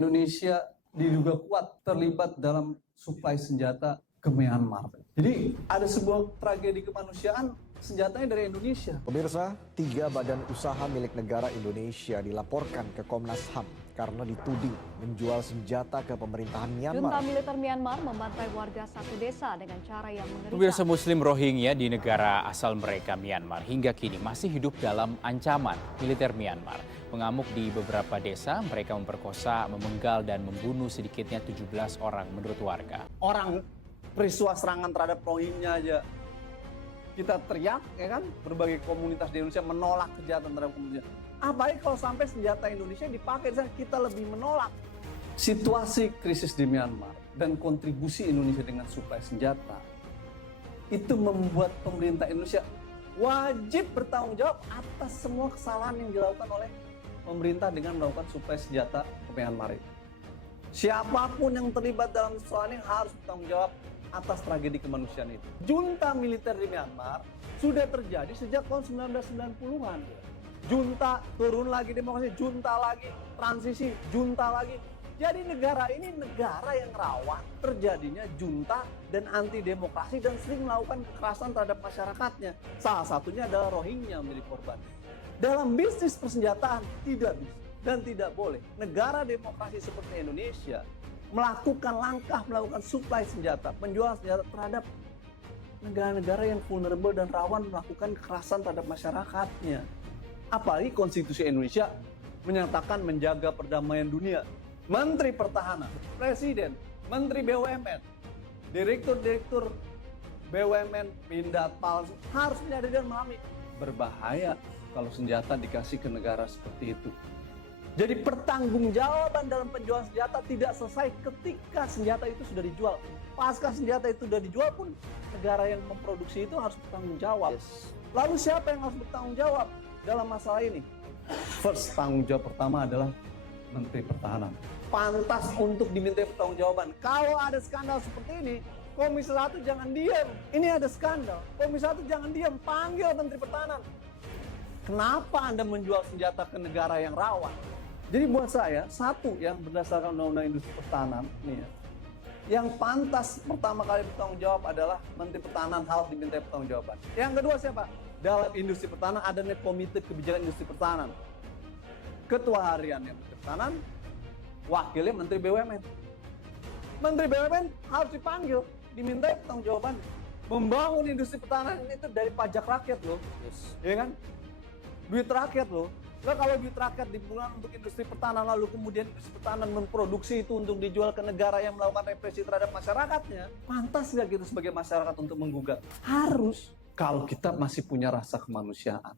Indonesia diduga kuat terlibat dalam suplai senjata ke Myanmar. Jadi ada sebuah tragedi kemanusiaan, senjatanya dari Indonesia. Pemirsa, 3 badan usaha milik negara Indonesia dilaporkan ke Komnas HAM karena dituding menjual senjata ke pemerintahan Junta Myanmar. militer Myanmar membantai warga satu desa dengan cara yang mengerikan. Pemirsa Muslim Rohingya di negara asal mereka Myanmar hingga kini masih hidup dalam ancaman militer Myanmar. Mengamuk di beberapa desa, mereka memperkosa, memenggal dan membunuh sedikitnya 17 orang menurut warga. Orang peristiwa serangan terhadap Rohingya aja kita teriak, ya kan? Berbagai komunitas di Indonesia menolak kejahatan terhadap komunitas. Apalagi kalau sampai senjata Indonesia dipakai, kita lebih menolak. Situasi krisis di Myanmar dan kontribusi Indonesia dengan suplai senjata itu membuat pemerintah Indonesia wajib bertanggung jawab atas semua kesalahan yang dilakukan oleh pemerintah dengan melakukan suplai senjata ke Myanmar itu. Siapapun yang terlibat dalam soal ini harus bertanggung jawab atas tragedi kemanusiaan itu. Junta militer di Myanmar sudah terjadi sejak tahun 1990-an. Junta, turun lagi demokrasi, junta lagi, transisi, junta lagi. Jadi negara ini negara yang rawan terjadinya junta dan anti demokrasi dan sering melakukan kekerasan terhadap masyarakatnya. Salah satunya adalah Rohingya menjadi korban. Dalam bisnis persenjataan tidak bisa dan tidak boleh negara demokrasi seperti Indonesia melakukan suplai senjata, penjualan senjata terhadap negara-negara yang vulnerable dan rawan melakukan kekerasan terhadap masyarakatnya. Apalagi konstitusi Indonesia menyatakan menjaga perdamaian dunia. Menteri Pertahanan, Presiden, Menteri BUMN, Direktur BUMN, Pindad, Pals harus menyadari dan memahami berbahaya kalau senjata dikasih ke negara seperti itu. Jadi pertanggungjawaban dalam penjualan senjata tidak selesai ketika senjata itu sudah dijual. Pasca senjata itu sudah dijual pun negara yang memproduksi itu harus bertanggung jawab. Lalu siapa yang harus bertanggung jawab dalam masalah ini? First, tanggung jawab pertama adalah Menteri Pertahanan. Pantas untuk dimintai pertanggungjawaban. Kalau ada skandal seperti ini, Komisi 1 jangan diam. Ini ada skandal. Komisi 1 jangan diam, panggil Menteri Pertahanan. Kenapa Anda menjual senjata ke negara yang rawan? Jadi buat saya, satu yang berdasarkan Undang-Undang Industri Pertahanan, nih ya, yang pantas pertama kali bertanggung jawab adalah Menteri Pertahanan harus dimintai pertanggungjawaban. Yang kedua siapa? Dalam industri pertahanan ada Komite Kebijakan Industri Pertahanan. Ketua hariannya Menteri Pertahanan, wakilnya Menteri BUMN. Menteri BUMN harus dipanggil, dimintai pertanggungjawaban. Membangun industri pertahanan itu dari pajak rakyat loh, ya kan? Duit rakyat loh. Nah, kalau duit rakyat digunakan untuk industri pertahanan lalu kemudian industri pertahanan memproduksi itu untuk dijual ke negara yang melakukan represi terhadap masyarakatnya, pantas nggak kita sebagai masyarakat untuk menggugat? Harus, kalau kita masih punya rasa kemanusiaan.